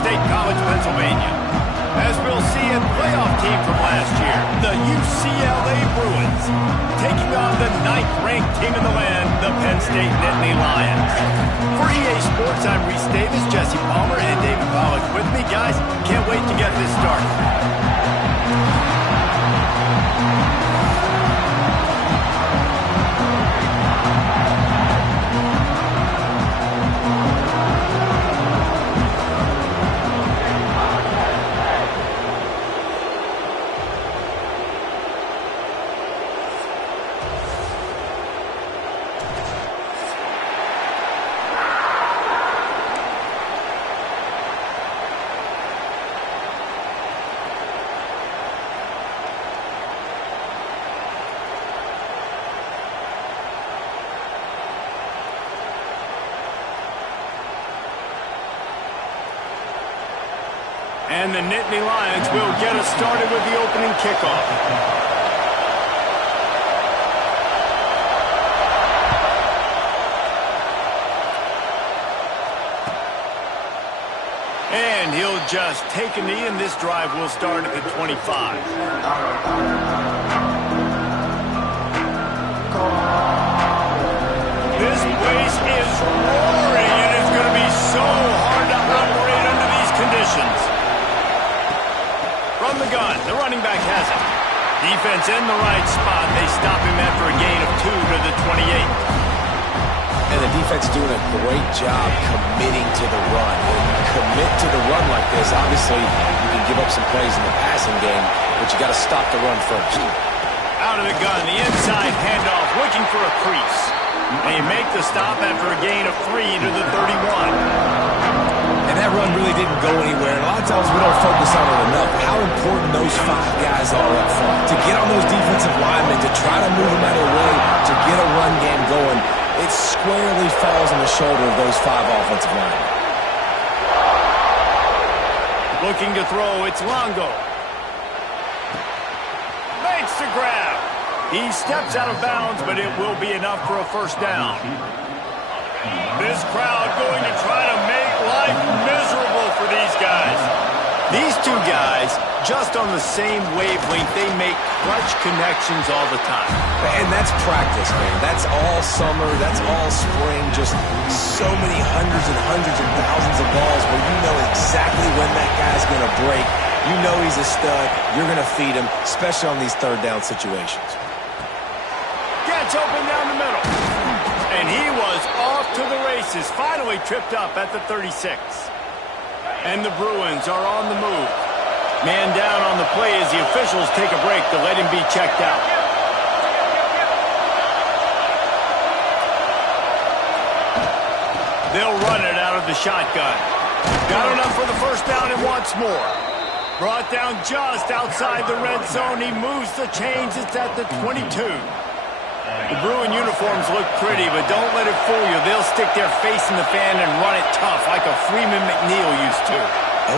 State College, Pennsylvania. As we'll see, a playoff team from last year, the UCLA Bruins, taking on the 9th-ranked team in the land, the Penn State Nittany Lions. For EA Sports, I'm Reese Davis, Jesse Palmer, and David Pollack with me. Guys, can't wait to get this started. And the Nittany Lions will get us started with the opening kickoff. And he'll just take a knee, and this drive will start at the 25. This place is roaring, and it's going to be so hard to operate under these conditions. From the gun, the running back has it. Defense in the right spot. They stop him after a gain of 2 to the 28. And the defense doing a great job committing to the run. When you commit to the run like this, obviously you can give up some plays in the passing game, but you got to stop the run first. Out of the gun, the inside handoff, looking for a crease. They make the stop after a gain of 3 to the 31. And that run really didn't go anywhere. And a lot of times we don't focus on it enough. How important those 5 guys are up front. To get on those defensive linemen, to try to move them out of the way, to get a run game going, it squarely falls on the shoulder of those 5 offensive linemen. Looking to throw, it's Longo. Makes the grab. He steps out of bounds, but it will be enough for a first down. This crowd going to try to make life miserable for these guys. These 2 guys, just on the same wavelength, they make clutch connections all the time. And that's practice, man. That's all summer. That's all spring. Just so many hundreds and thousands of balls where you know exactly when that guy's going to break. You know he's a stud. You're going to feed him, especially on these third down situations. Gets open down the middle. And he was off to the races, finally tripped up at the 36. And the Bruins are on the move. Man down on the play as the officials take a break to let him be checked out. They'll run it out of the shotgun. Got enough for the first down and wants more. Brought down just outside the red zone. He moves the chains. It's at the 22. The Bruin uniforms look pretty, but don't let it fool you. They'll stick their face in the fan and run it tough like a Freeman McNeil used to.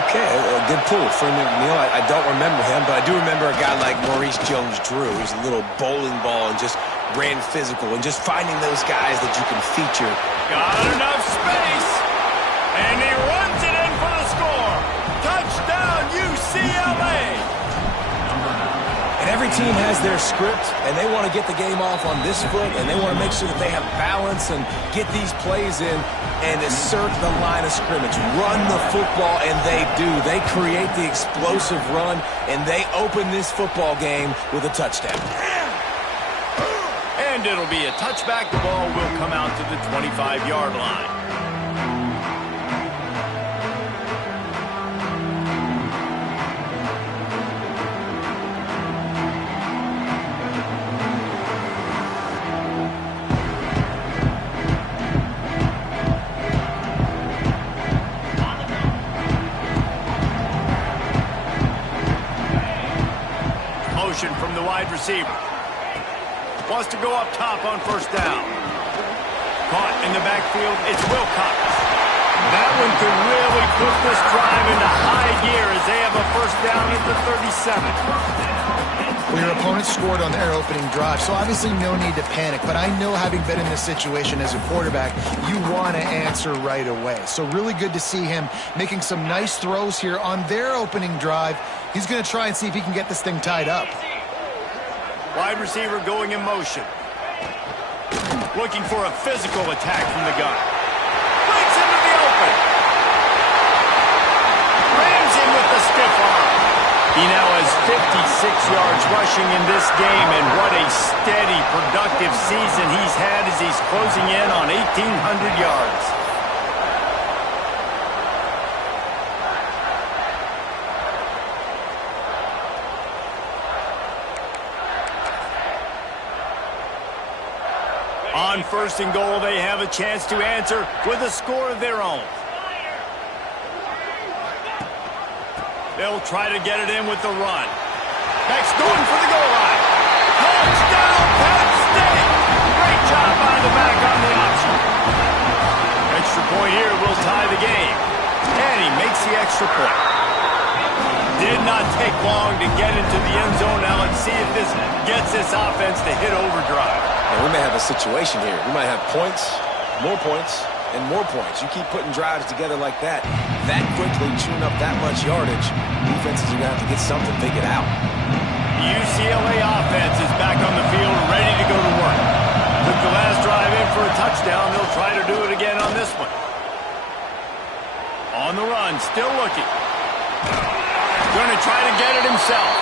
Okay, good pull. Freeman McNeil, I don't remember him, but I do remember a guy like Maurice Jones-Drew, who's a little bowling ball and just ran physical, and just finding those guys that you can feature. Got enough space, and he runs it in for the score. Touchdown, UCLA! And every team has their script, and they want to get the game off on this foot, and they want to make sure that they have balance and get these plays in and assert the line of scrimmage. Run the football, and they do. They create the explosive run, and they open this football game with a touchdown. And it'll be a touchback. The ball will come out to the 25-yard line. From the wide receiver. Wants to go up top on first down. Caught in the backfield, it's Wilcox. That one could really put this drive into high gear as they have a first down at the 37. Well, your opponent scored on their opening drive, so obviously no need to panic. But I know, having been in this situation as a quarterback, you want to answer right away. So really good to see him making some nice throws here on their opening drive. He's going to try and see if he can get this thing tied up. Wide receiver going in motion. Looking for a physical attack from the gun. Breaks into the open. Rams in with the stiff arm. He now has 56 yards rushing in this game, and what a steady, productive season he's had as he's closing in on 1,800 yards. On 1st and goal, they have a chance to answer with a score of their own. They'll try to get it in with the run. Next, going for the goal line. Touchdown, Penn State! Great job by the back on the option. Extra point here will tie the game. And he makes the extra point. Did not take long to get into the end zone. Now let's see if this gets this offense to hit overdrive. And we may have a situation here. We might have points, and more points. You keep putting drives together like that quickly, chewing up that much yardage, defenses are going to have to get something figured out. UCLA offense is back on the field, ready to go to work. Took the last drive in for a touchdown. They'll try to do it again on this one. On the run, still looking. Going to try to get it himself.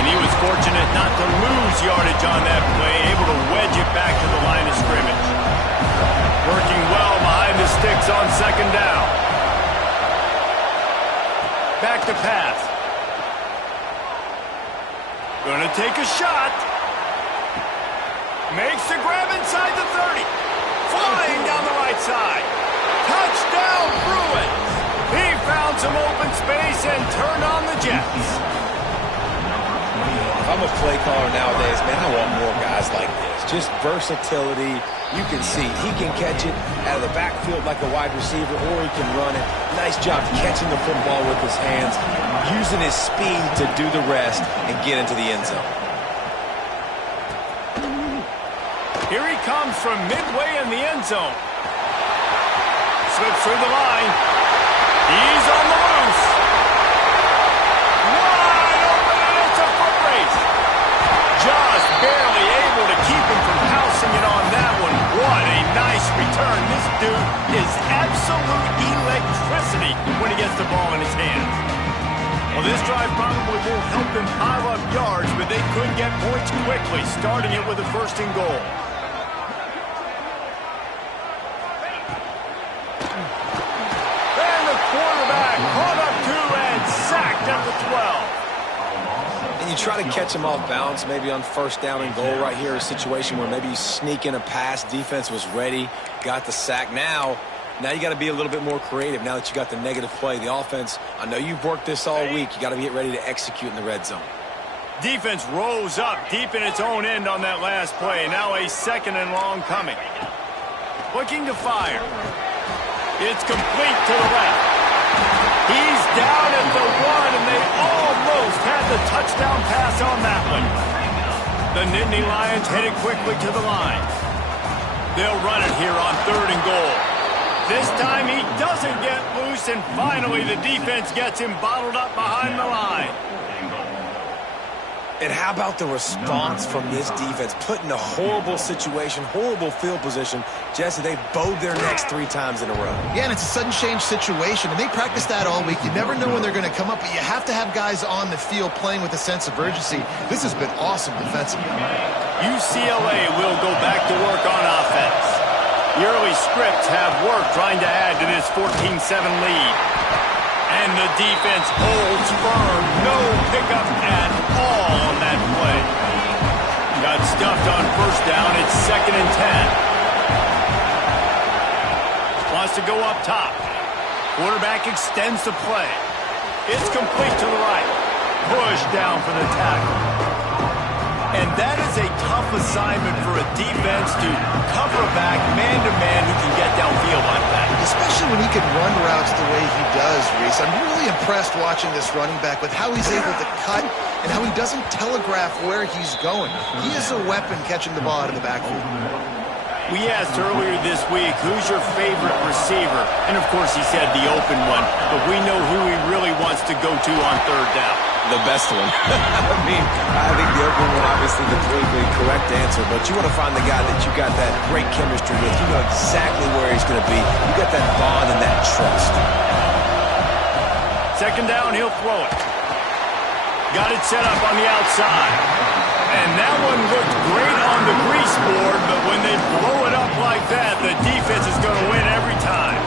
And he was fortunate not to lose yardage on that play, able to wedge it back to the line of scrimmage. Working well behind the sticks on 2nd down. Back to pass. Going to take a shot. Makes the grab inside the 30. Flying down the right side. Touchdown, Bruins. He found some open space and turned on the Jets. If I'm a play caller nowadays, man, I want more guys like this. Just versatility. You can see he can catch it out of the backfield like a wide receiver, or he can run it. Nice job catching the football with his hands, using his speed to do the rest and get into the end zone. Here he comes from midway in the end zone. Slips through the line. He's on the loose. Wide open, and it's a foot race. Just barely able to keep him from pouncing it on that one. What a nice return. This dude is absolute electricity when he gets the ball in his hands. Well, this drive probably will help them pile up yards, but they could get points quickly, starting it with a 1st and goal. Quarterback caught up 2 and sacked at the 12. And you try to catch him off balance, maybe on 1st down and goal right here, a situation where maybe you sneak in a pass, defense was ready, got the sack. Now you got to be a little bit more creative now that you got the negative play. The offense, I know you've worked this all week. You got to get ready to execute in the red zone. Defense rose up deep in its own end on that last play. Now a 2nd and long coming. Looking to fire. It's complete to the left. He's down at the 1, and they almost had the touchdown pass on that one. The Nittany Lions headed quickly to the line. They'll run it here on 3rd and goal. This time he doesn't get loose, and finally the defense gets him bottled up behind the line. And how about the response from this defense? Put in a horrible situation, horrible field position. Jesse, they bowed their necks 3 times in a row. Yeah, and it's a sudden change situation, and they practice that all week. You never know when they're going to come up, but you have to have guys on the field playing with a sense of urgency. This has been awesome defensively. UCLA will go back to work on offense. The early scripts have worked trying to add to this 14-7 lead. And the defense holds firm. No pickup at all on that play. Got stuffed on 1st down. It's 2nd and 10. Wants to go up top. Quarterback extends the play. It's complete to the right. Push down for the tackle. And that is a tough assignment for a defense to cover a back man-to-man who can get downfield like that. Especially when he can run routes the way he does, Reese. I'm really impressed watching this running back with how he's able to cut and how he doesn't telegraph where he's going. He is a weapon catching the ball out of the backfield. We asked earlier this week, who's your favorite receiver? And, of course, he said the open one. But we know who he really wants to go to on third down. The best one. I think the open one, obviously, the politically correct answer. But you want to find the guy that you got that great chemistry with. You know exactly where he's going to be. You got that bond and that trust. Second down, he'll throw it. Got it set up on the outside. And that one looked great on the grease board, but when they blow it up like that, the defense is going to win every time.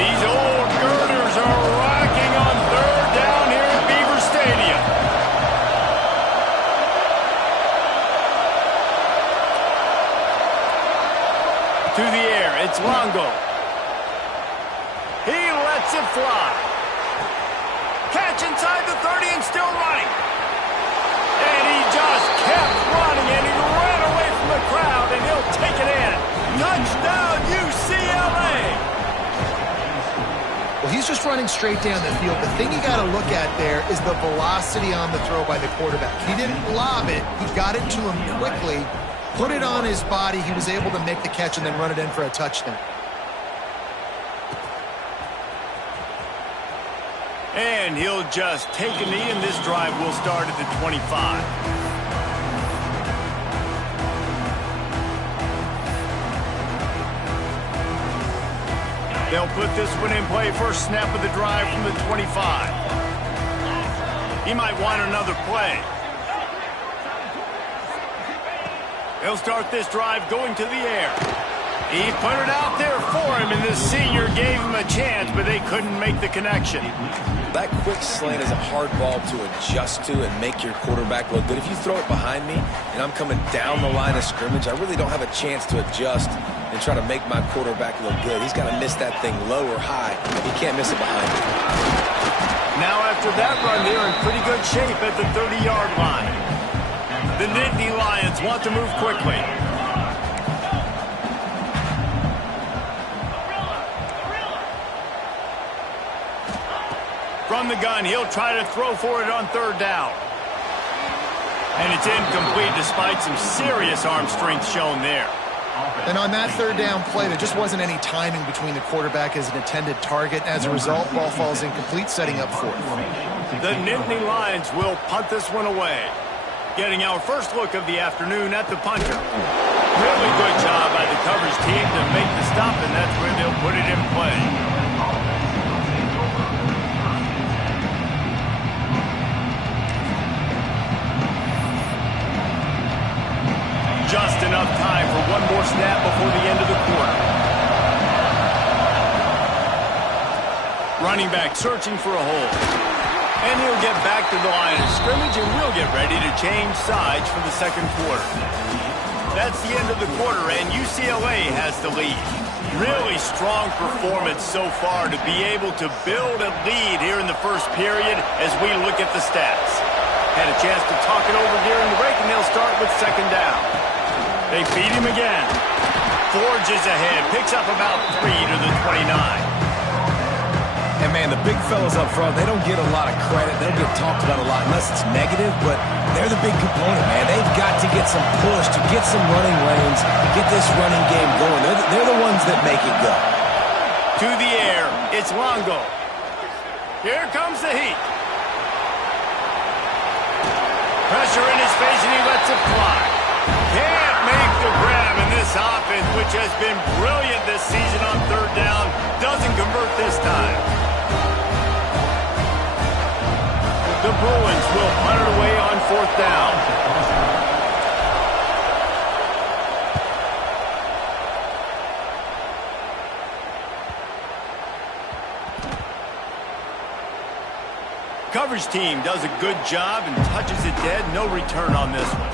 These old girders are rocking on third down here at Beaver Stadium. To the air, it's Longo. He lets it fly. Catch inside the 30 and still running. And he just kept running, and he ran away from the crowd, and he'll take it in. Touchdown, UCLA! Well, he's just running straight down the field. The thing you got to look at there is the velocity on the throw by the quarterback. He didn't lob it. He got it to him quickly, put it on his body. He was able to make the catch and then run it in for a touchdown. And he'll just take a knee, and this drive will start at the 25. They'll put this one in play. First snap of the drive from the 25. He might want another play. They'll start this drive going to the air. He put it out there for him, and the senior gave him a chance, but they couldn't make the connection. That quick slant is a hard ball to adjust to and make your quarterback look good. If you throw it behind me and I'm coming down the line of scrimmage, I really don't have a chance to adjust and try to make my quarterback look good. He's got to miss that thing low or high. He can't miss it behind me. Now after that run, they're in pretty good shape at the 30-yard line. The Nittany Lions want to move quickly. From the gun, he'll try to throw for it on third down. And it's incomplete despite some serious arm strength shown there. And on that third down play, there just wasn't any timing between the quarterback as an intended target. As a result, ball falls incomplete, setting up fourth. The Nittany Lions will punt this one away. Getting our first look of the afternoon at the punter. Really good job by the coverage team to make the stop, and that's where they'll put it in play. Just enough time for one more snap before the end of the quarter. Running back searching for a hole. And he'll get back to the line of scrimmage, and we'll get ready to change sides for the second quarter. That's the end of the quarter, and UCLA has the lead. Really strong performance so far to be able to build a lead here in the first period as we look at the stats. Had a chance to talk it over during the break, and they'll start with second down. They feed him again. Forges ahead. Picks up about 3 to the 29. And, man, the big fellas up front, they don't get a lot of credit. They don't get talked about a lot unless it's negative, but they're the big component, man. They've got to get some push, to get some running lanes, get this running game going. They're the ones that make it go. To the air. It's Longo. Here comes the heat. Pressure in his face, and he lets it fly. Can't make the grab, and this offense, which has been brilliant this season on third down, doesn't convert this time. The Bruins will punt it away on fourth down. Coverage team does a good job and touches it dead. No return on this one.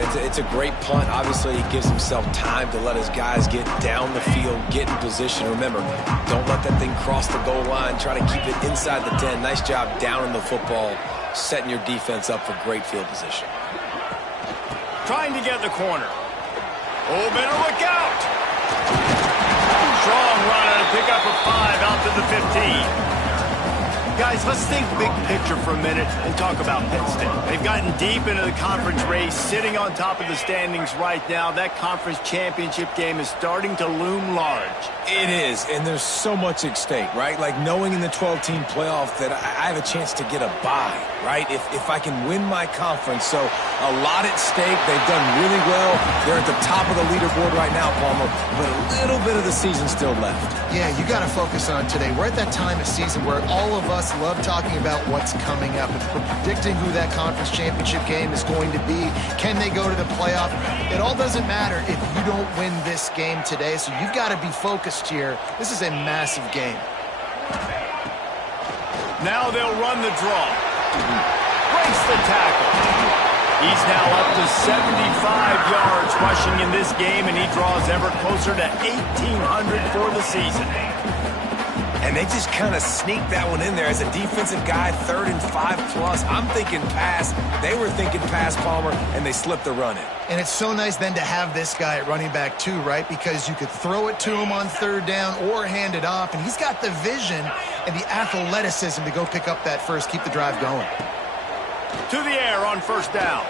And it's a great punt. Obviously, he gives himself time to let his guys get down the field, get in position. Remember, don't let that thing cross the goal line. Try to keep it inside the 10. Nice job down in the football, setting your defense up for great field position. Trying to get the corner. Oh, better look out. Strong run on a pickup of 5 out to the 15. Guys, let's think big picture for a minute and talk about Penn State. They've gotten deep into the conference race, sitting on top of the standings right now. That conference championship game is starting to loom large. It is, and there's so much at stake, right? Like knowing in the 12-team playoff that I have a chance to get a bye, right? If I can win my conference. So a lot at stake. They've done really well. They're at the top of the leaderboard right now, Palmer, but a little bit of the season still left. Yeah, you got to focus on today. We're at that time of season where all of us love talking about what's coming up and predicting who that conference championship game is going to be. Can they go to the playoff? It all doesn't matter if you don't win this game today, so you've got to be focused here. This is a massive game. Now they'll run the draw. Breaks the tackle. He's now up to 75 yards rushing in this game, and he draws ever closer to 1,800 for the season. And they just kind of sneaked that one in there as a defensive guy, 3rd and 5+. I'm thinking pass. They were thinking pass, Palmer, and they slipped the run in. And it's so nice then to have this guy at running back too, right? Because you could throw it to him on 3rd down or hand it off, and he's got the vision and the athleticism to go pick up that first, keep the drive going. To the air on 1st down.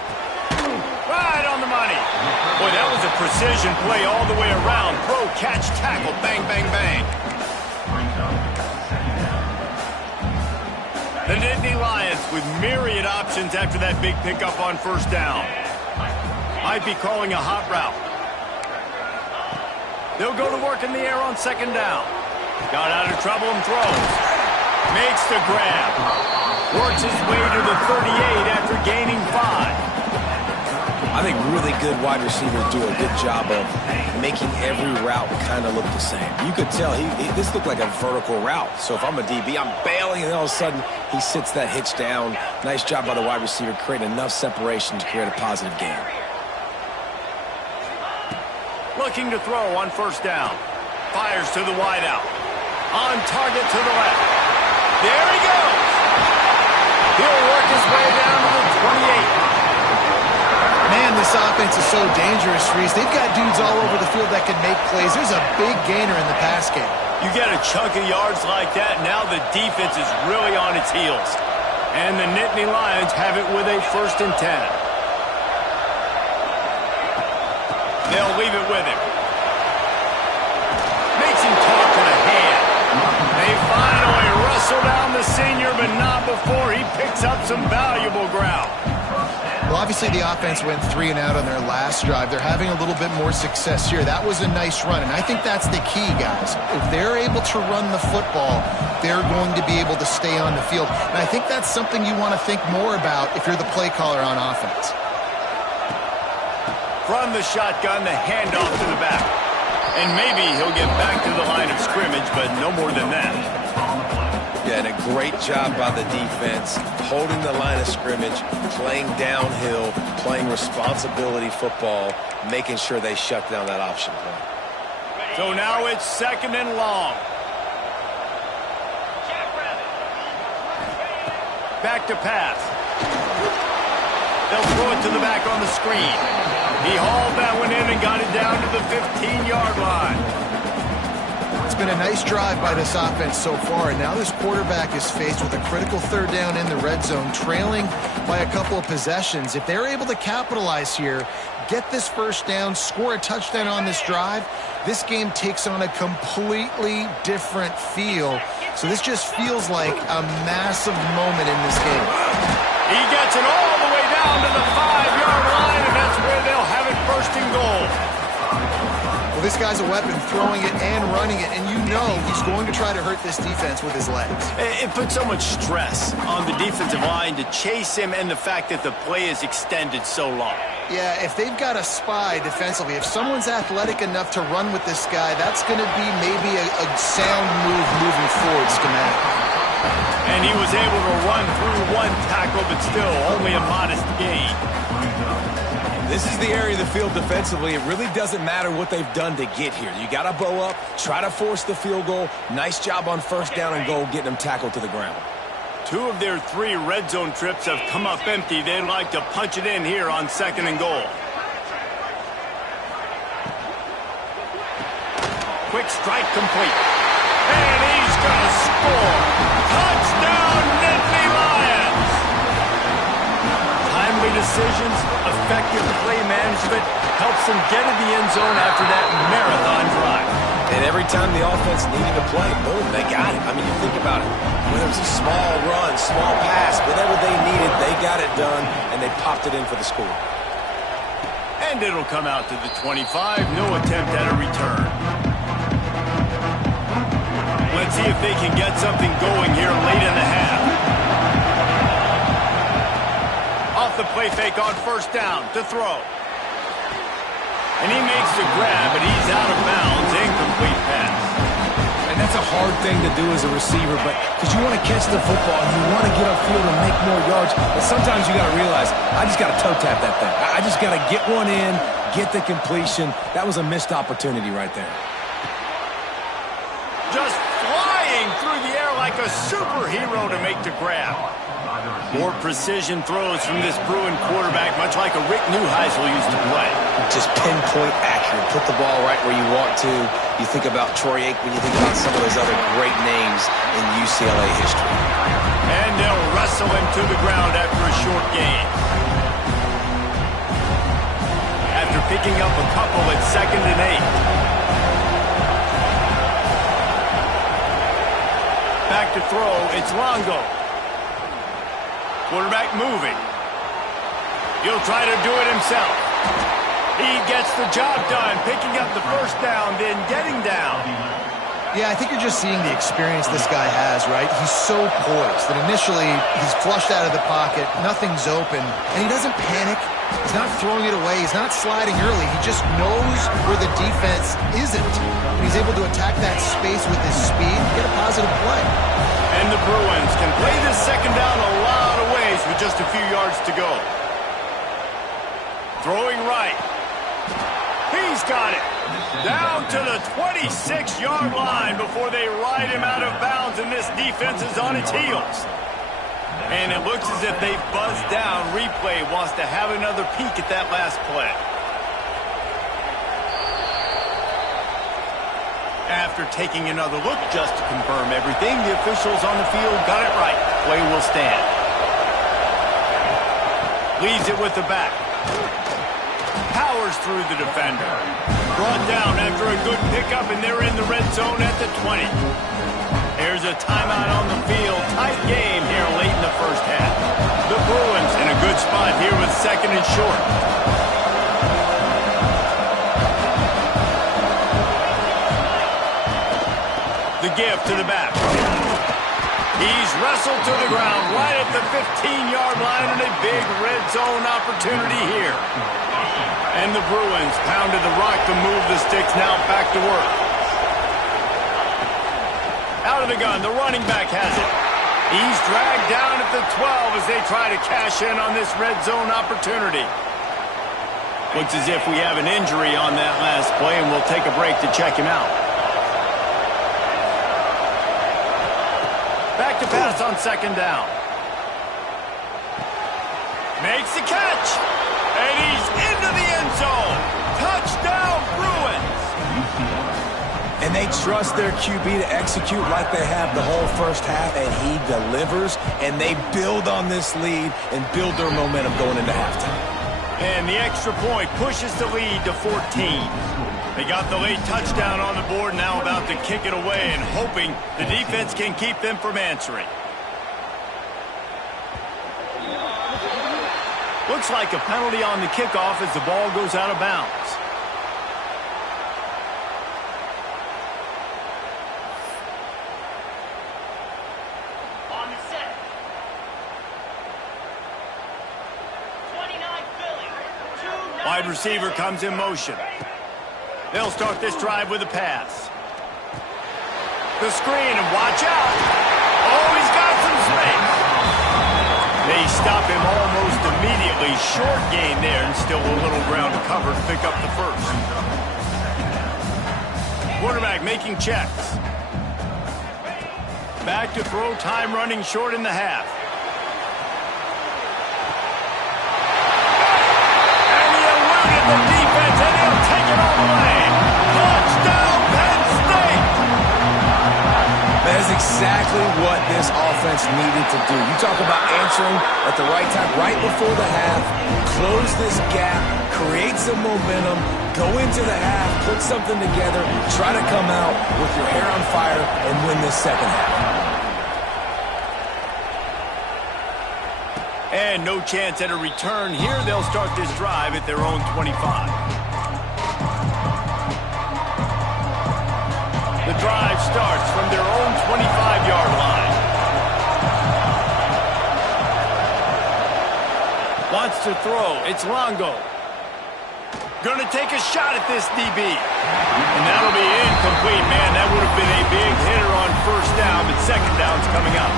Right on the money. Boy, that was a precision play all the way around. Throw, catch, tackle, bang, bang, bang. The Nittany Lions with myriad options after that big pickup on 1st down. Might be calling a hot route. They'll go to work in the air on 2nd down. Got out of trouble and throws. Makes the grab. Works his way to the 38 after gaining 5. I think really good wide receivers do a good job of making every route kind of look the same. You could tell this looked like a vertical route. So if I'm a DB, I'm bailing, and all of a sudden he sits that hitch down. Nice job by the wide receiver, creating enough separation to create a positive gain. Looking to throw on 1st down. Fires to the wideout. On target to the left. There he goes. He'll work his way down to the 28. Man, this offense is so dangerous, Reese. They've got dudes all over the field that can make plays. There's a big gainer in the pass game. You get a chunk of yards like that, now the defense is really on its heels. And the Nittany Lions have it with a 1st and 10. They'll leave it with him. Makes him talk to the hand. They finally wrestle down the senior, but not before he picks up some valuable ground. Well, obviously the offense went 3 and out on their last drive. They're having a little bit more success here. That was a nice run, and I think that's the key, guys. If they're able to run the football, they're going to be able to stay on the field. And I think that's something you want to think more about if you're the play caller on offense. From the shotgun, the handoff to the back. And maybe he'll get back to the line of scrimmage, but no more than that. Yeah, and a great job by the defense, holding the line of scrimmage, playing downhill, playing responsibility football, making sure they shut down that option play. So now it's 2nd and long. Back to pass. They'll throw it to the back on the screen. He hauled that one in and got it down to the 15-yard line. It's been a nice drive by this offense so far, and now this quarterback is faced with a critical 3rd down in the red zone, trailing by a couple of possessions. If they're able to capitalize here, get this 1st down, score a touchdown on this drive, this game takes on a completely different feel. So this just feels like a massive moment in this game. He gets it all the way down to the 5-yard line, and that's where they'll have it 1st and goal. Well, this guy's a weapon, throwing it and running it, and you know he's going to try to hurt this defense with his legs. It puts so much stress on the defensive line to chase him, and the fact that the play is extended so long. Yeah, if they've got a spy defensively, if someone's athletic enough to run with this guy, that's going to be maybe a sound move moving forward schematically. And he was able to run through 1 tackle, but still only a modest gain. This is the area of the field defensively. It really doesn't matter what they've done to get here. You got to bow up, try to force the field goal. Nice job on first down and goal, getting them tackled to the ground. 2 of their 3 red zone trips have come up empty. They'd like to punch it in here on 2nd and goal. Quick strike complete. And he's going to score. Touchdown, Nittany Lions! Timely decisions, effective play management helps them get in the end zone after that marathon drive. And every time the offense needed to play, boom, they got it. I mean, you think about it. Whether it's a small run, small pass, whatever they needed, they got it done, and they popped it in for the score. And it'll come out to the 25. No attempt at a return. Let's see if they can get something going here late in the half. Off the play fake on first down to throw. And he makes the grab, but he's out of bounds. Incomplete pass. And that's a hard thing to do as a receiver, but because you want to catch the football, you want to get upfield and make more yards, but sometimes you got to realize, I just got to toe tap that thing. I just got to get one in, get the completion. That was a missed opportunity right there. Just flying through the air like a superhero to make the grab. More precision throws from this Bruin quarterback, much like a Rick Neuheisel used to play. Just pinpoint accurate. Put the ball right where you want to. You think about Troy Aikman, you think about some of those other great names in UCLA history. And they'll wrestle him to the ground after a short gain. After picking up a couple at 2nd and 8. Back to throw, it's Longo. Quarterback moving. He'll try to do it himself. He gets the job done, picking up the first down, then getting down. Yeah, I think you're just seeing the experience this guy has, right? He's so poised that initially he's flushed out of the pocket, nothing's open, and he doesn't panic. He's not throwing it away. He's not sliding early. He just knows where the defense isn't. And he's able to attack that space with his speed and get a positive play. And the Bruins can play this second down a lot of ways with just a few yards to go. Throwing right. He's got it. Down to the 26-yard line before they ride him out of bounds, and this defense is on its heels. And it looks as if they've buzzed down. Replay wants to have another peek at that last play. After taking another look just to confirm everything, the officials on the field got it right. Play will stand. Leaves it with the back. Powers through the defender. Brought down after a good pickup, and they're in the red zone at the 20. There's a timeout on the field. Tight game here late in the first half. The Bruins in a good spot here with 2nd and short. The give to the back. He's wrestled to the ground right at the 15-yard line, and a big red zone opportunity here. And the Bruins pounded the rock to move the sticks, now back to work. Out of the gun, the running back has it. He's dragged down at the 12 as they try to cash in on this red zone opportunity. Looks as if we have an injury on that last play, and we'll take a break to check him out. Back to pass on 2nd down. Makes the catch. And he's into the end zone. Touchdown, Bruins. And they trust their QB to execute like they have the whole first half, and he delivers, and they build on this lead and build their momentum going into halftime. And the extra point pushes the lead to 14. They got the late touchdown on the board, now about to kick it away and hoping the defense can keep them from answering. Looks like a penalty on the kickoff as the ball goes out of bounds. On the set. 29 Philly. Wide receiver comes in motion. They'll start this drive with a pass. The screen, and watch out. Oh, he's got some space. They stop him almost immediately a short gain there and still a little ground to cover to pick up the first. Quarterback making checks. Back to throw, time running short in the half. And he eluded the defense, and he'll take it all the way. Touchdown, Penn State! That is exactly what this offense needed to do. You talk about answering at the right time, right before the half, close this gap, create some momentum, go into the half, put something together, try to come out with your hair on fire and win this second half. And no chance at a return here. They'll start this drive at their own 25. The drive starts from their own 25-yard line. Wants to throw. It's Longo. Going to take a shot at this DB. And that'll be incomplete, man. That would have been a big hitter on first down, but second down's coming up.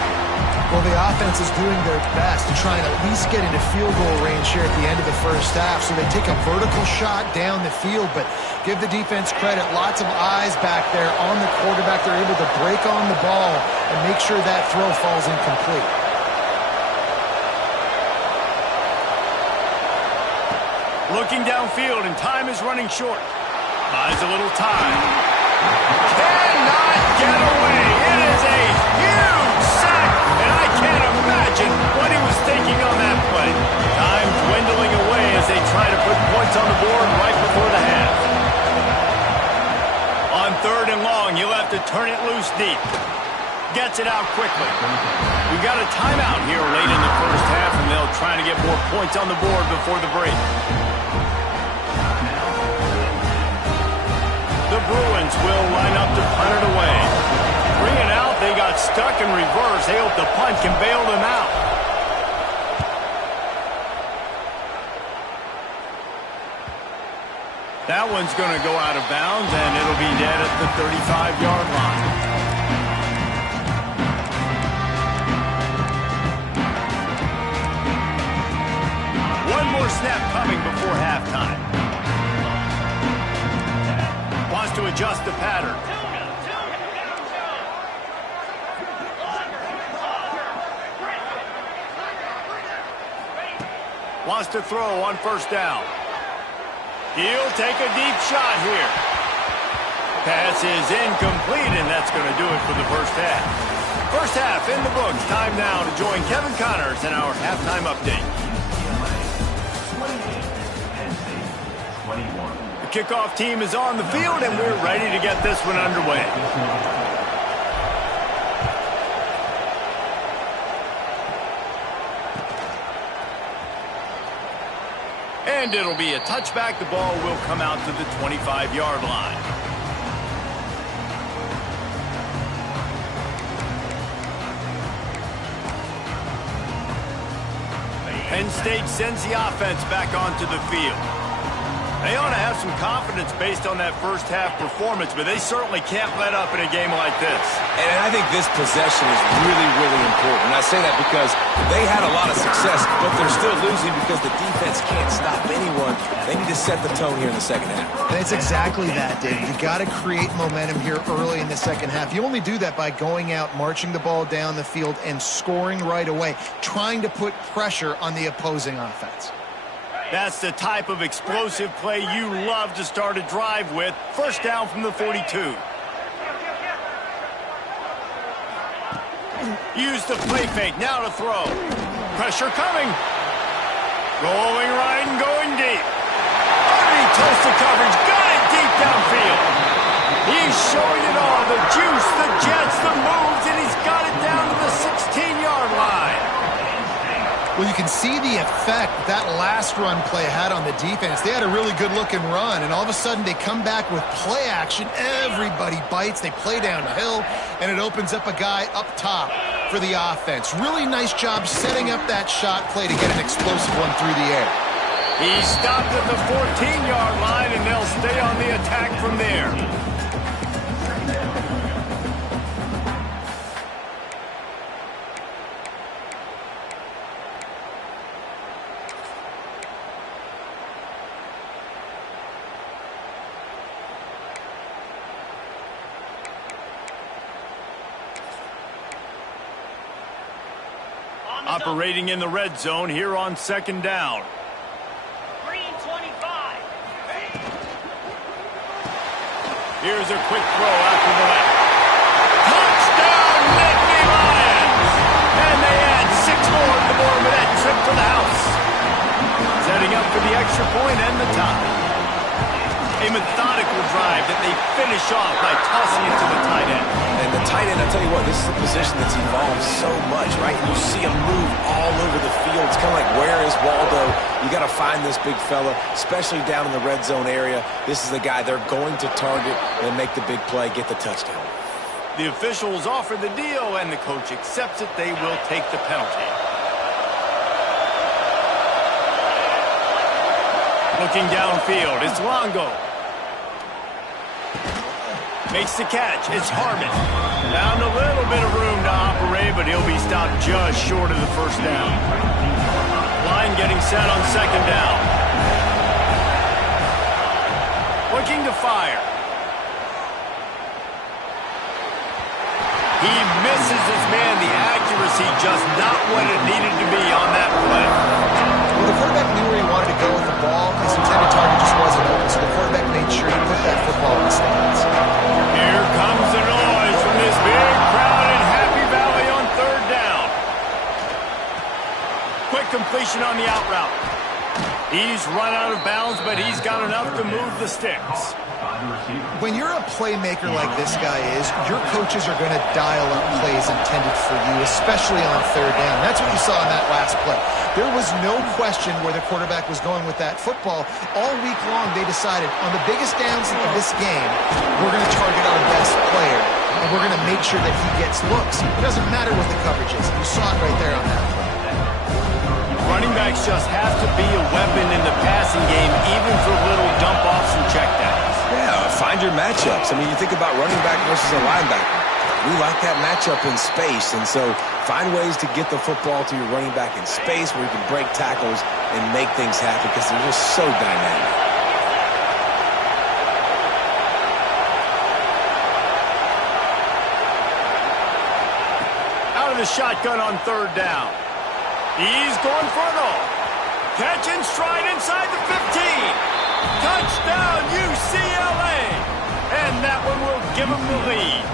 Well, the offense is doing their best to try and at least get into field goal range here at the end of the first half. So they take a vertical shot down the field, but give the defense credit. Lots of eyes back there on the quarterback. They're able to break on the ball and make sure that throw falls incomplete. Looking downfield, and time is running short. Buys a little time. Cannot get away. It is a huge sack, and I can't imagine what he was thinking on that play. Time dwindling away as they try to put points on the board right before the half. On third and long, you'll have to turn it loose deep. Gets it out quickly. We've got a timeout here late in the first half, and they'll try to get more points on the board before the break. The Bruins will line up to punt it away. Bring it out. They got stuck in reverse. They hope the punt can bail them out. That one's going to go out of bounds, and it'll be dead at the 35-yard line. One more snap coming before halftime. Wants to adjust the pattern. Wants to throw on first down. He'll take a deep shot here. Pass is incomplete, and that's going to do it for the first half. First half in the books. Time now to join Kevin Connors in our halftime update. The kickoff team is on the field, and we're ready to get this one underway. And it'll be a touchback. The ball will come out to the 25-yard line. Penn State sends the offense back onto the field. They ought to have some confidence based on that first half performance, but they certainly can't let up in a game like this. And I think this possession is really, really important. And I say that because they had a lot of success, but they're still losing because the defense can't stop anyone. They need to set the tone here in the second half. And it's exactly that, David. You got to create momentum here early in the second half. You only do that by going out, marching the ball down the field, and scoring right away, trying to put pressure on the opposing offense. That's the type of explosive play you love to start a drive with. First down from the 42. Use the play fake. Now to throw. Pressure coming. Rolling right and going deep. Underneath toasted coverage. Got it deep downfield. He's showing it all. The juice, the jets, the moves, and he's got it down to the 16-yard line. Well, you can see the effect that last run play had on the defense. They had a really good-looking run, and all of a sudden they come back with play action. Everybody bites. They play downhill, and it opens up a guy up top for the offense. Really nice job setting up that shot play to get an explosive one through the air. He stopped at the 14-yard line, and they'll stay on the attack from there. Operating in the red zone here on second down. 3 and 25. Here's a quick throw after the left. Touchdown, Nittany Lions! And they add 6 more to the board with that trip to the house. Setting up for the extra point and the tie. A methodical drive that they finish off by tossing it to the tight end. And the tight end, I'll tell you what, this is a position that's evolved so much, right? You see him move all over the field. It's kind of like, where is Waldo? You got to find this big fella, especially down in the red zone area. This is the guy they're going to target and make the big play, get the touchdown. The officials offer the deal, and the coach accepts it. They will take the penalty. Looking downfield, it's Longo. Makes the catch. It's Harmon. Found a little bit of room to operate, but he'll be stopped just short of the first down. Line getting set on second down. Looking to fire. He misses his man. The accuracy just not what it needed to be on that play. Well, the quarterback knew where he wanted to go with the ball. His intended target just wasn't open, so the quarterback made sure he put that football in the stands. Here comes the noise from this big crowd in Happy Valley on third down. Quick completion on the out route. He's run out of bounds, but he's got enough to move the sticks. When you're a playmaker like this guy is, your coaches are going to dial up plays intended for you, especially on third down. That's what you saw in that last play. There was no question where the quarterback was going with that football. All week long, they decided, on the biggest downs of this game, we're going to target our best player, and we're going to make sure that he gets looks. It doesn't matter what the coverage is. You saw it right there on that play. Running backs just have to be a weapon in the passing game, even for little dump-offs and checkdowns. Yeah, find your matchups. I mean, you think about running back versus a linebacker. We like that matchup in space, and so find ways to get the football to your running back in space where you can break tackles and make things happen because they're just so dynamic. Out of the shotgun on third down. He's going for it all. Catch in stride inside the 15. Touchdown, UCLA. And that one will give him the lead.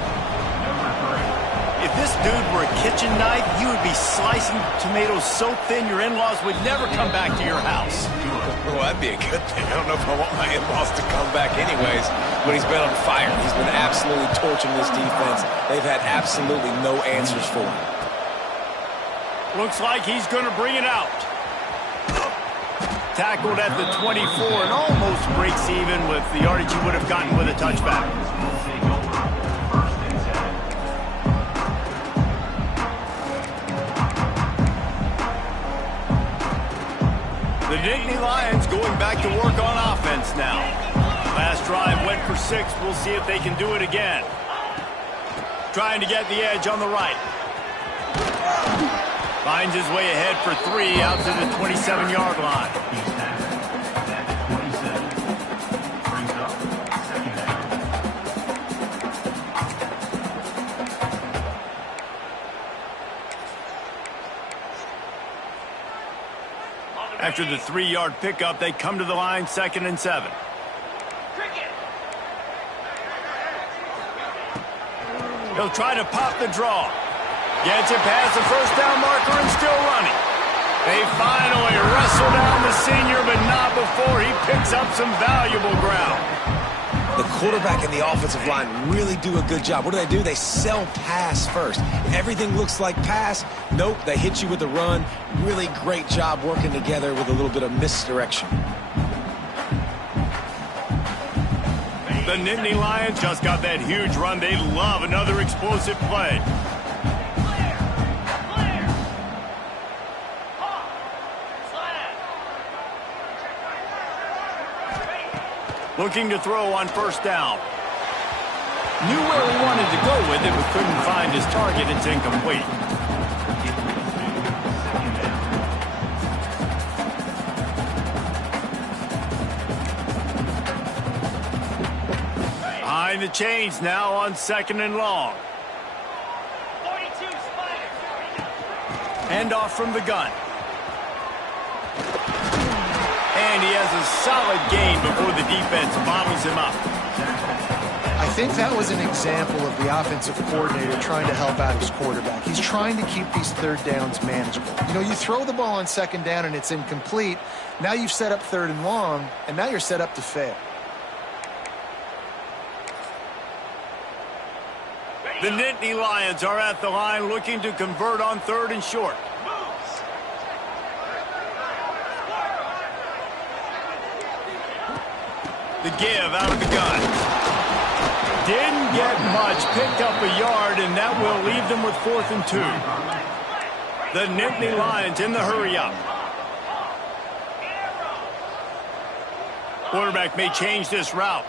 If this dude were a kitchen knife, you would be slicing tomatoes so thin your in-laws would never come back to your house. Well, that'd be a good thing. I don't know if I want my in-laws to come back anyways, but he's been on fire. He's been absolutely torching this defense. They've had absolutely no answers for him. Looks like he's going to bring it out. Tackled at the 24 and almost breaks even with the yardage he would have gotten with a touchback. The Nittany Lions going back to work on offense now. Last drive went for 6. We'll see if they can do it again. Trying to get the edge on the right. Finds his way ahead for 3 out to the 27-yard line. After the 3-yard pickup, they come to the line 2nd and 7. He'll try to pop the draw. Gets it past the first down marker and still running. They finally wrestle down the senior, but not before he picks up some valuable ground. The quarterback and the offensive line really do a good job. What do? They sell pass first. Everything looks like pass. Nope, they hit you with the run. Really great job working together with a little bit of misdirection. The Nittany Lions just got that huge run. They love another explosive play. Looking to throw on first down. Knew where he wanted to go with it, but couldn't find his target. It's incomplete. Behind the chains now on 2nd and long. 42 Spiders. Hand off from the gun. And he has a solid gain before the defense bottles him up. I think that was an example of the offensive coordinator trying to help out his quarterback. He's trying to keep these third downs manageable. You know, you throw the ball on second down and it's incomplete. Now you've set up third and long, and now you're set up to fail. The Nittany Lions are at the line looking to convert on third and short. The give out of the gun. Didn't get much, picked up a yard, and that will leave them with 4th and 2. The Nittany Lions in the hurry-up. Quarterback may change this route.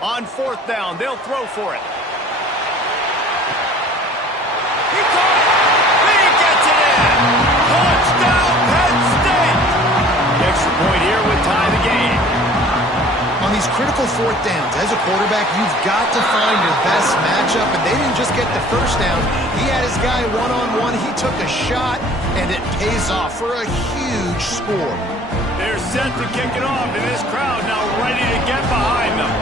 On 4th down, they'll throw for it. He caught it! He gets it in! Touchdown, Penn State! The extra point here would tie the game. On these critical 4th downs, as a quarterback, you've got to find your best matchup, and they didn't just get the first down. He had his guy one-on-one. He took a shot, and it pays off for a huge score. They're set to kick it off, and this crowd now ready to get behind them.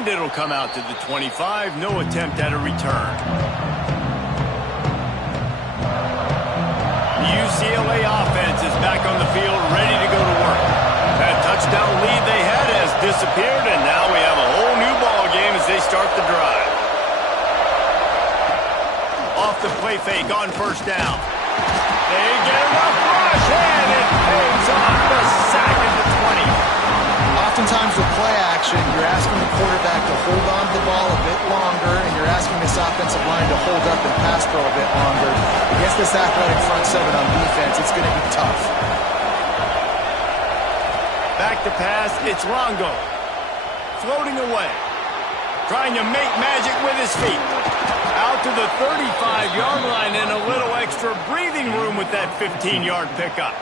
And it'll come out to the 25. No attempt at a return. The UCLA offense is back on the field, ready to go to work. That touchdown lead they had has disappeared, and now we have a whole new ball game as they start the drive. Off the play fake on 1st down. They get enough rush, and it pays off the sack at the 20. Oftentimes with play action, you're asking the quarterback to hold on to the ball a bit longer, and you're asking this offensive line to hold up and pass pro a bit longer. Against this athletic front seven on defense, it's going to be tough. Back to pass, it's Longo. Floating away. Trying to make magic with his feet. Out to the 35-yard line and a little extra breathing room with that 15-yard pickup.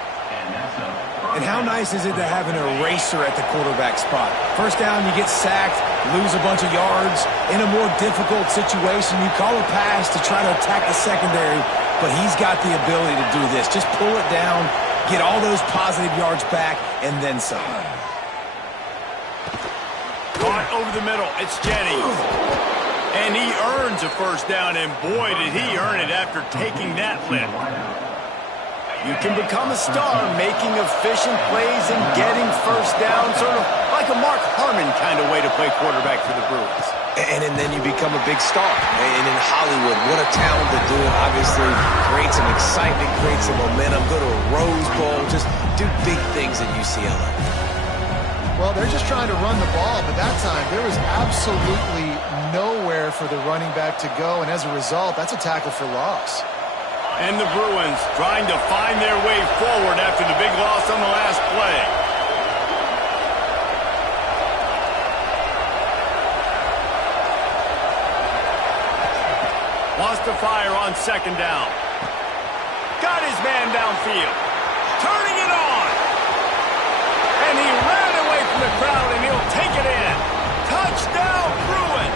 And how nice is it to have an eraser at the quarterback spot? First down, you get sacked, lose a bunch of yards. In a more difficult situation, you call a pass to try to attack the secondary, but he's got the ability to do this. Just pull it down, get all those positive yards back, and then some. Caught over the middle, it's Jennings. And he earns a first down, and boy, did he earn it after taking that lift. You can become a star making efficient plays and getting first down, sort of like a Mark Harmon kind of way to play quarterback for the Bruins. And then you become a big star. And in Hollywood, what a talent to do it. Obviously, create some excitement, create some momentum, go to a Rose Bowl, just do big things at UCLA. Well, they're just trying to run the ball, but that time there was absolutely nowhere for the running back to go, and as a result, that's a tackle for loss. And the Bruins trying to find their way forward after the big loss on the last play. Wants to fire on 2nd down. Got his man downfield. Turning it on. And he ran away from the crowd, and he'll take it in. Touchdown, Bruins.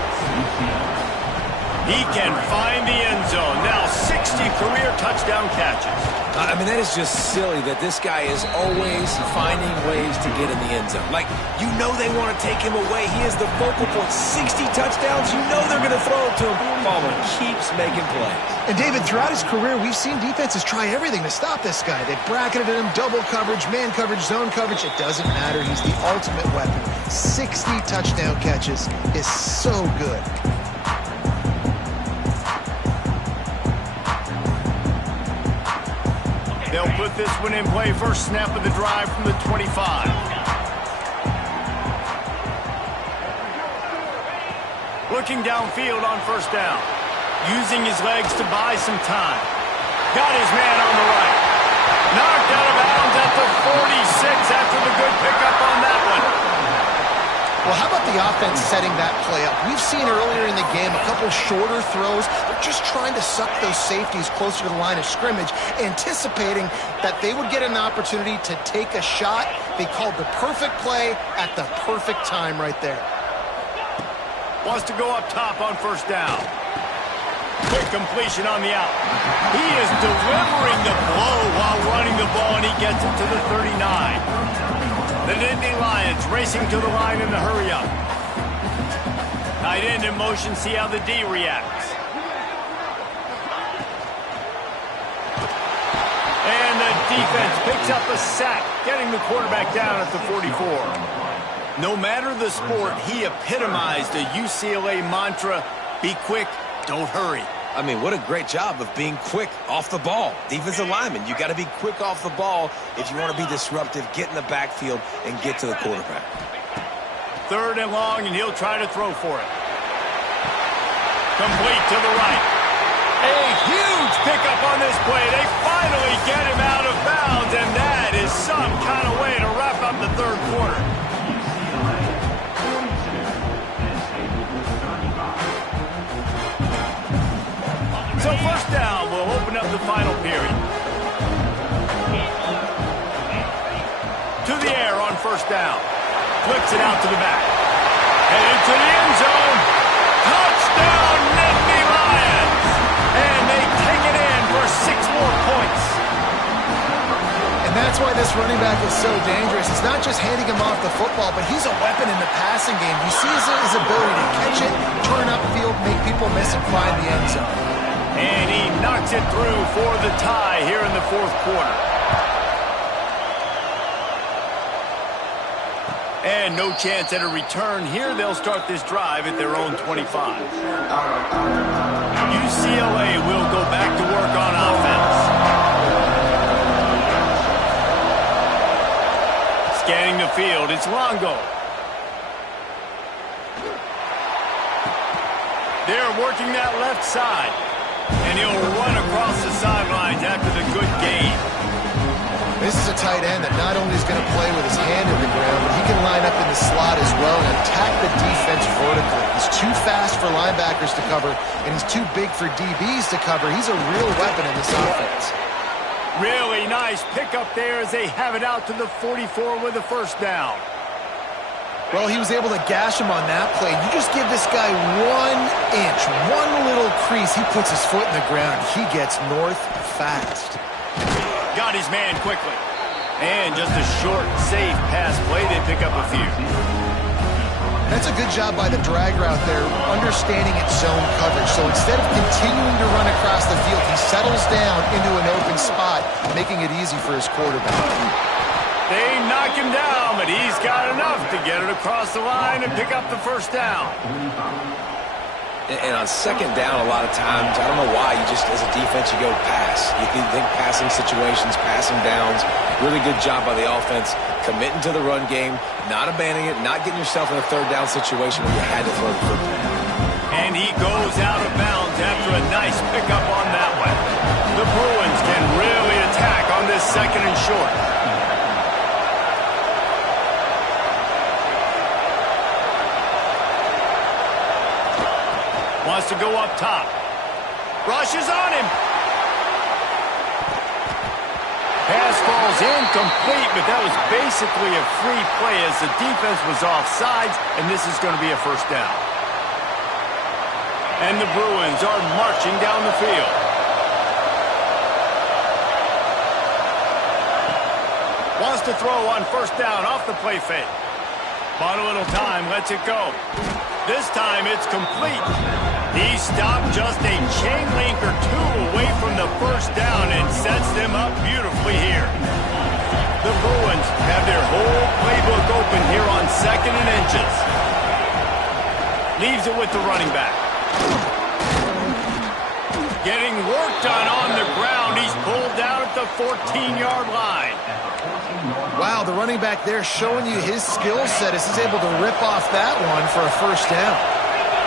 He can find the end zone. Now 60 career touchdown catches. I mean, that is just silly that this guy is always finding ways to get in the end zone. Like, you know they want to take him away. He is the focal point. 60 touchdowns, you know they're going to throw it to him. Ballmer keeps making plays. And, David, throughout his career, we've seen defenses try everything to stop this guy. They've bracketed him, double coverage, man coverage, zone coverage. It doesn't matter. He's the ultimate weapon. 60 touchdown catches is so good. They'll put this one in play. First snap of the drive from the 25. Looking downfield on 1st down. Using his legs to buy some time. Got his man on the right. Knocked out of bounds at the 46 after the good pickup on that one. Well, how about the offense setting that play up? We've seen earlier in the game a couple shorter throws. They're just trying to suck those safeties closer to the line of scrimmage, anticipating that they would get an opportunity to take a shot They called the perfect play at the perfect time right there. Wants to go up top on first down. Quick completion on the out. He is delivering the blow while running the ball, and he gets it to the 39. The Nittany Lions racing to the line in the hurry-up. Tight end in motion, see how the D reacts. And the defense picks up a sack, getting the quarterback down at the 44. No matter the sport, he epitomized a UCLA mantra, be quick, don't hurry. I mean, what a great job of being quick off the ball. Defensive lineman, you got to be quick off the ball if you want to be disruptive, get in the backfield, and get to the quarterback. 3rd and long, and he'll try to throw for it. Complete to the right. A huge pickup on this play. They finally get him out of bounds, and that is some kind of way to wrap up the 3rd quarter. So first down will open up the final period. To the air on first down. Flips it out to the back. Headed to the end zone. Touchdown, Nittany Lions! And they take it in for 6 more points. And that's why this running back is so dangerous. It's not just handing him off the football, but he's a weapon in the passing game. You see his ability to catch it, turn upfield, make people miss, and find the end zone. And he knocks it through for the tie here in the 4th quarter. And no chance at a return here. They'll start this drive at their own 25. UCLA will go back to work on offense. Scanning the field, it's Longo. They're working that left side. And he'll run across the sidelines after the good gain. This is a tight end that not only is going to play with his hand in the ground, but he can line up in the slot as well and attack the defense vertically. He's too fast for linebackers to cover, and he's too big for DBs to cover. He's a real weapon in this offense. Really nice pickup there as they have it out to the 44 with a first down. Well, he was able to gash him on that play. You just give this guy 1 inch, one little crease, he puts his foot in the ground. He gets north fast. Got his man quickly. And just a short, safe pass play. They pick up a few. That's a good job by the drag route there, understanding its zone coverage. So instead of continuing to run across the field, he settles down into an open spot, making it easy for his quarterback. They knock him down, but he's got enough to get it across the line and pick up the first down. And on 2nd down, a lot of times, I don't know why, you just, as a defense, you go pass. You can think passing situations, passing downs. Really good job by the offense, committing to the run game, not abandoning it, not getting yourself in a 3rd down situation where you had to throw the football. And he goes out of bounds after a nice pickup on that one. The Bruins can really attack on this 2nd and short. Wants to go up top. Rushes on him. Pass falls incomplete, but that was basically a free play as the defense was offsides, and this is going to be a first down. And the Bruins are marching down the field. Wants to throw on first down off the play fake. Bought a little time, lets it go. This time it's complete. He stopped just a chain link or 2 away from the first down and sets them up beautifully here. The Bruins have their whole playbook open here on 2nd and inches. Leaves it with the running back. Getting work done on the ground. He's pulled down at the 14-yard line. Wow, the running back there showing you his skill set as he's able to rip off that one for a first down.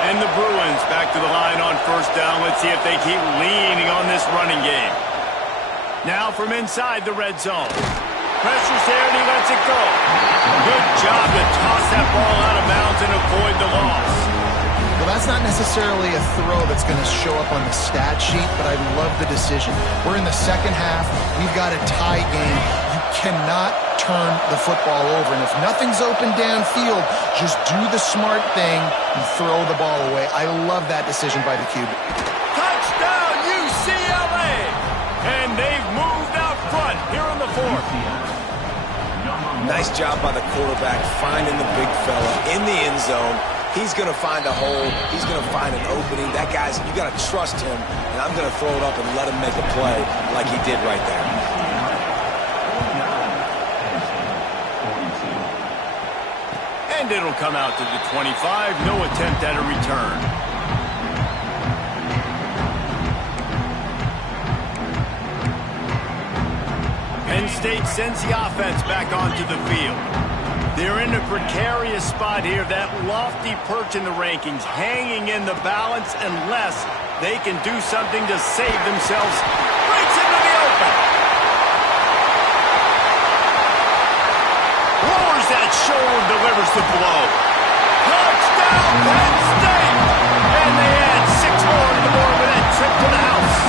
And the Bruins back to the line on first down. Let's see if they keep leaning on this running game. Now from inside the red zone. Pressure's there and he lets it go. Good job to toss that ball out of bounds and avoid the loss. Well, that's not necessarily a throw that's going to show up on the stat sheet, but I love the decision. We're in the 2nd half. We've got a tie game. You cannot turn the football over. And if nothing's open downfield, just do the smart thing and throw the ball away. I love that decision by the QB. Touchdown, UCLA! And they've moved out front here in the fourth. Nice job by the quarterback finding the big fella in the end zone. He's going to find a hole. He's going to find an opening. That guy's, you got to trust him, and I'm going to throw it up and let him make a play like he did right there. And it'll come out to the 25. No attempt at a return. Penn State sends the offense back onto the field. They're in a precarious spot here, that lofty perch in the rankings, hanging in the balance unless they can do something to save themselves. Breaks into the open. Lowers that shoulder, delivers the blow. Touchdown, Penn State! And they add 6 more to the board with that trip to the house.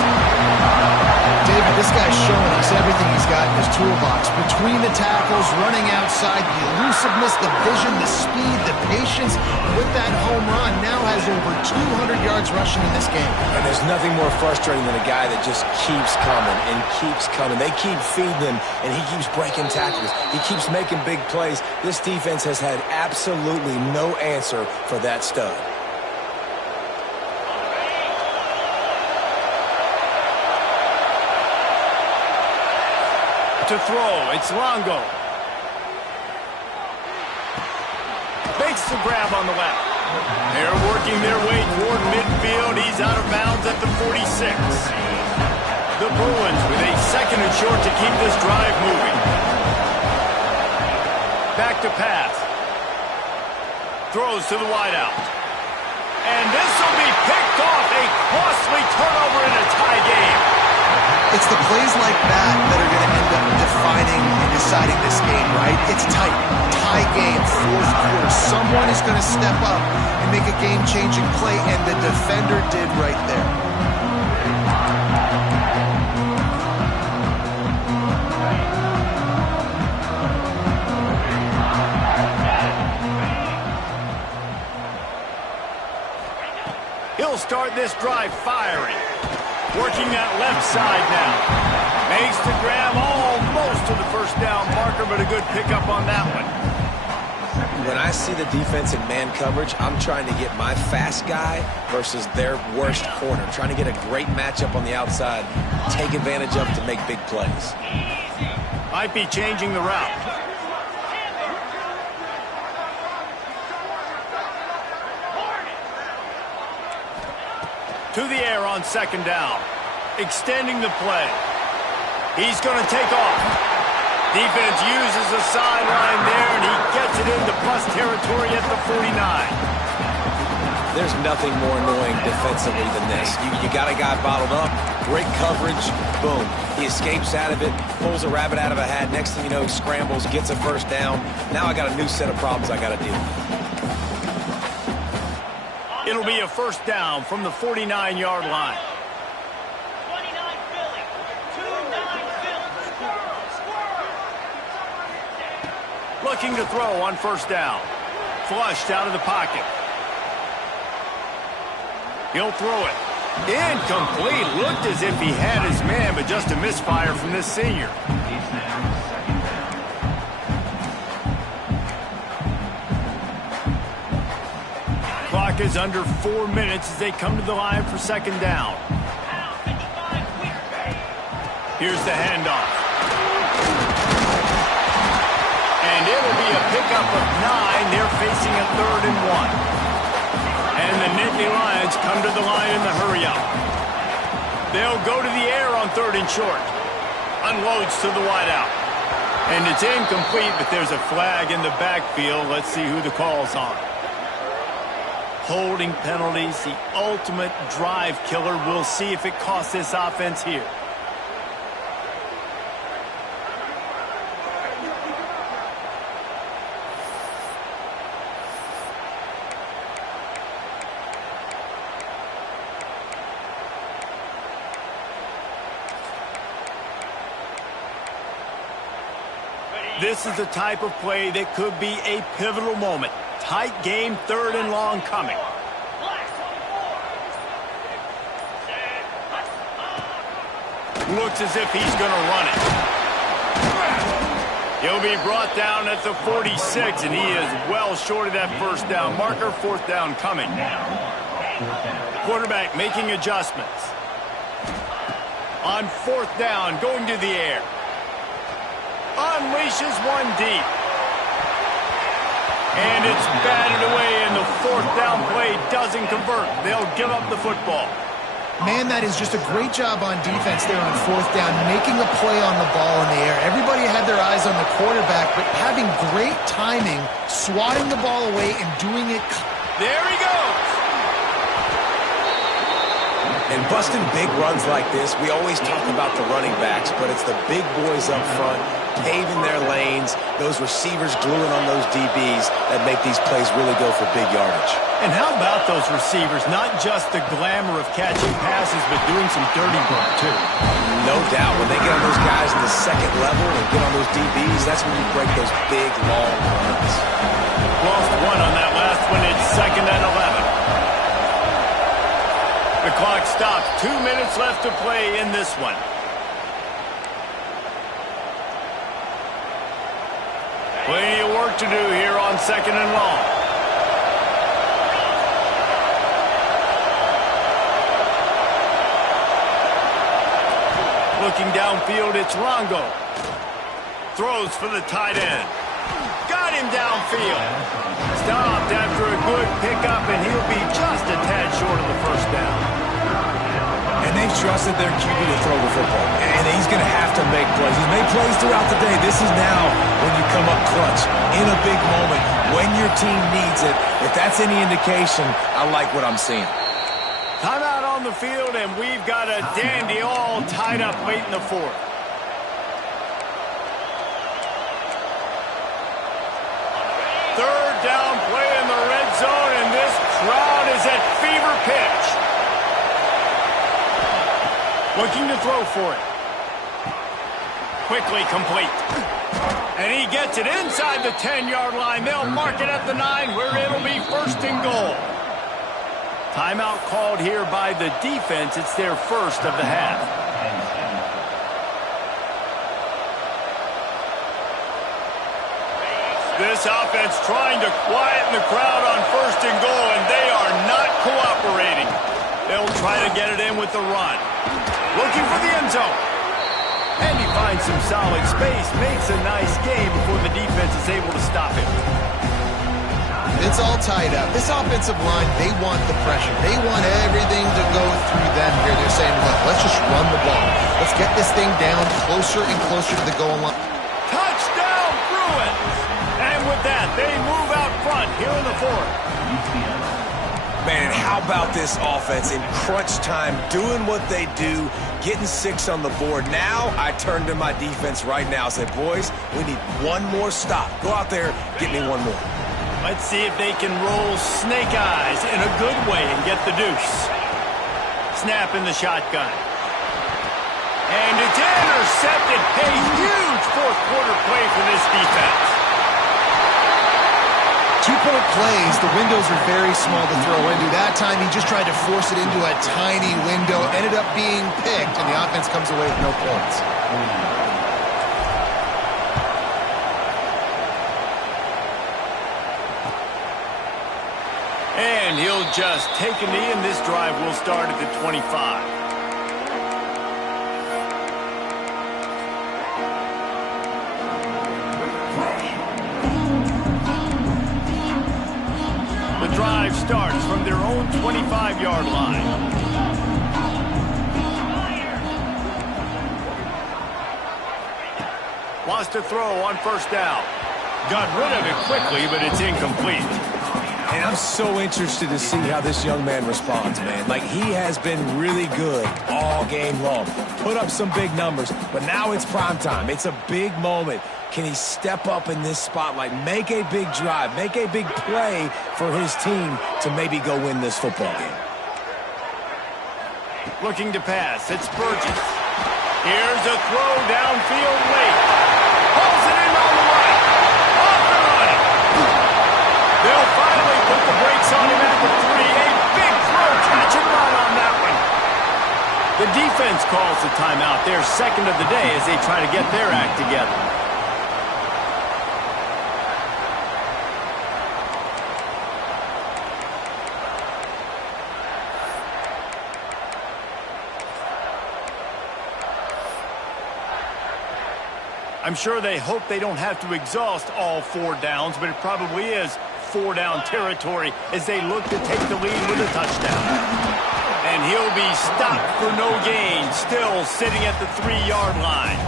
David, this guy's showing us everything he's got in his toolbox. Between the tackles, running outside, the elusiveness, the vision, the speed, the patience. With that home run, now has over 200 yards rushing in this game. And there's nothing more frustrating than a guy that just keeps coming and keeps coming. They keep feeding him, and he keeps breaking tackles. He keeps making big plays. This defense has had absolutely no answer for that stud. To throw, it's Longo. Makes the grab on the left. They're working their way toward midfield. He's out of bounds at the 46. The Bruins with a 2nd and short to keep this drive moving. Back to pass. Throws to the wideout. And this will be picked off. A costly turnover in a tie game. It's the plays like that that are going to end up defining and deciding this game, right? It's tight. Tie game, 4th quarter. Someone is going to step up and make a game-changing play, and the defender did right there. He'll start this drive firing. Working that left side now. Makes the grab almost to the first down marker, but a good pickup on that one. When I see the defense in man coverage, I'm trying to get my fast guy versus their worst corner. Trying to get a great matchup on the outside, take advantage of it to make big plays. Might be changing the route. To the air on 2nd down. Extending the play. He's going to take off. Defense uses the sideline there, and he gets it into plus territory at the 49. There's nothing more annoying defensively than this. You got a guy bottled up, great coverage, boom. He escapes out of it, pulls a rabbit out of a hat. Next thing you know, he scrambles, gets a 1st down. Now I got a new set of problems I got to deal with. It'll be a 1st down from the 49-yard line. 29 Philly. 29 Philly. Looking to throw on 1st down. Flushed out of the pocket. He'll throw it. Incomplete. Looked as if he had his man, but just a misfire from this senior. Clock is under 4 minutes as they come to the line for 2nd down. Here's the handoff. And it'll be a pickup of 9. They're facing a 3rd and 1. And the Nittany Lions come to the line in the hurry-up. They'll go to the air on 3rd and short. Unloads to the wideout. And it's incomplete, but there's a flag in the backfield. Let's see who the call's on. Holding penalties, the ultimate drive killer. We'll see if it costs this offense here. This is the type of play that could be a pivotal moment. Tight game, 3rd and long coming. Looks as if he's going to run it. He'll be brought down at the 46, and he is well short of that first down marker. 4th down coming. Quarterback making adjustments. On 4th down, going to the air. Unleashes one deep. And it's batted away, and the 4th down play doesn't convert. They'll give up the football. Man, that is just a great job on defense there on 4th down, making a play on the ball in the air. Everybody had their eyes on the quarterback, but having great timing, swatting the ball away and doing it. There he goes. And busting big runs like this, we always talk about the running backs, but it's the big boys up front, paving their lanes, those receivers gluing on those DBs that make these plays really go for big yardage. And how about those receivers? Not just the glamour of catching passes, but doing some dirty work, too. No doubt. When they get on those guys in the 2nd level and get on those DBs, that's when you break those big, long runs. Lost one on that last one. It's 2nd and 11. The clock stops. 2 minutes left to play in this one. Plenty of work to do here on 2nd and long. Looking downfield, it's Longo. Throws for the tight end. Got him downfield. Stopped after a good pickup, and he'll be just a tad short of the 1st down. And they've trusted their QB to throw the football. And he's going to have to make plays. He's made plays throughout the day. This is now when you come up clutch in a big moment when your team needs it. If that's any indication, I like what I'm seeing. Timeout on the field, and we've got a dandy all tied up late in the 4th. Third down play in the red zone, and this crowd is at fever pitch. Looking to throw for it. Quickly complete. And he gets it inside the 10-yard line. They'll mark it at the 9, where it'll be 1st and goal. Timeout called here by the defense. It's their 1st of the half. This offense trying to quieten the crowd on 1st and goal, and they are not cooperating. They'll try to get it in with the run. Looking for the end zone. And he finds some solid space, makes a nice game before the defense is able to stop him. It's all tied up. This offensive line, they want the pressure. They want everything to go through them here. They're saying, look, let's just run the ball. Let's get this thing down closer and closer to the goal line. Touchdown, Bruins! And with that, they move out front here in the 4th. Man, how about this offense in crunch time, doing what they do, getting 6 on the board. Now I turn to my defense right now and say, boys, we need one more stop. Go out there, get me one more. Let's see if they can roll snake eyes in a good way and get the deuce. Snap in the shotgun. And it's intercepted. A huge 4th quarter play for this defense. 2-point plays, the windows are very small to throw into. That time he just tried to force it into a tiny window, ended up being picked, and the offense comes away with no points. And he'll just take a knee, and this drive will start at the 25. The drive starts from their own 25-yard line. Wants to throw on 1st down. Got rid of it quickly, but it's incomplete. And I'm so interested to see how this young man responds, man. Like, he has been really good all game long. Put up some big numbers, but now it's prime time. It's a big moment. Can he step up in this spotlight, make a big drive, make a big play for his team to maybe go win this football game? Looking to pass. It's Burgess. Here's a throw downfield late. Pulls it in on the right. the brakes on him at the 3. A big throw, catch and run on that one. The defense calls the timeout. Their second of the day as they try to get their act together. I'm sure they hope they don't have to exhaust all 4 downs, but it probably is 4-down territory as they look to take the lead with a touchdown. And he'll be stopped for no gain, still sitting at the 3-yard line.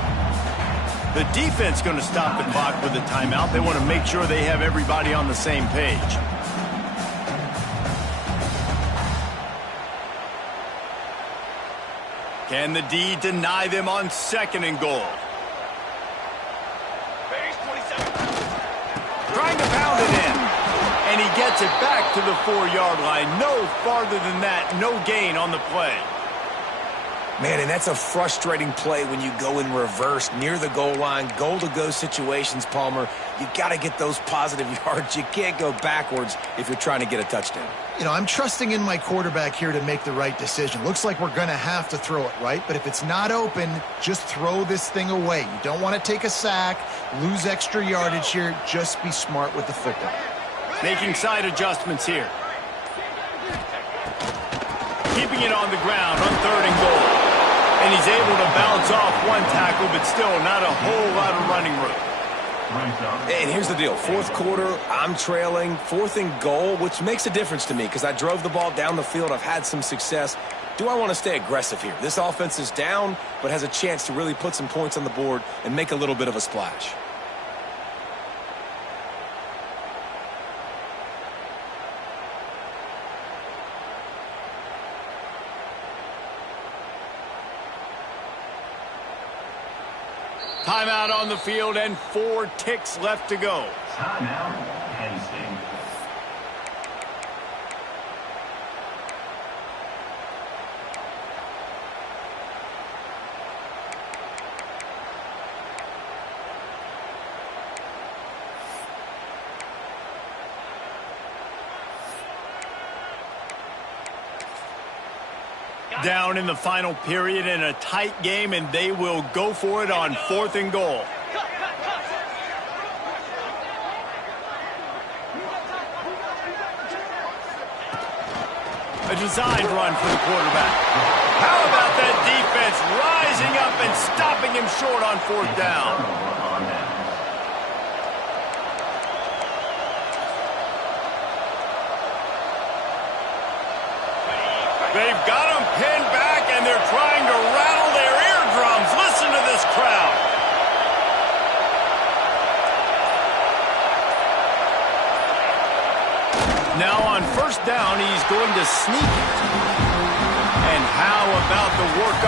The defense going to stop the clock with a timeout. They want to make sure they have everybody on the same page. Can the D deny them on 2nd and goal? Trying to pound it in. And he gets it back to the 4-yard line. No farther than that. No gain on the play. Man, and that's a frustrating play when you go in reverse near the goal line. Goal-to-go situations, Palmer. You got to get those positive yards. You can't go backwards if you're trying to get a touchdown. You know, I'm trusting in my quarterback here to make the right decision. Looks like we're going to have to throw it, right? But if it's not open, just throw this thing away. You don't want to take a sack, lose extra yardage here. Just be smart with the football. Making side adjustments here. Keeping it on the ground on 3rd and goal. And he's able to bounce off 1 tackle, but still not a whole lot of running room. And here's the deal. 4th quarter, I'm trailing. 4th and goal, which makes a difference to me because I drove the ball down the field. I've had some success. Do I want to stay aggressive here? This offense is down, but has a chance to really put some points on the board and make a little bit of a splash. Timeout on the field and 4 ticks left to go. Timeout, Penn State. Down in the final period in a tight game, and they will go for it on 4th and goal. A designed run for the quarterback. How about that defense rising up and stopping him short on 4th down? They've got him pinned back, and they're trying to rattle their eardrums. Listen to this crowd. Now on 1st down, he's going to sneak it. And how about the work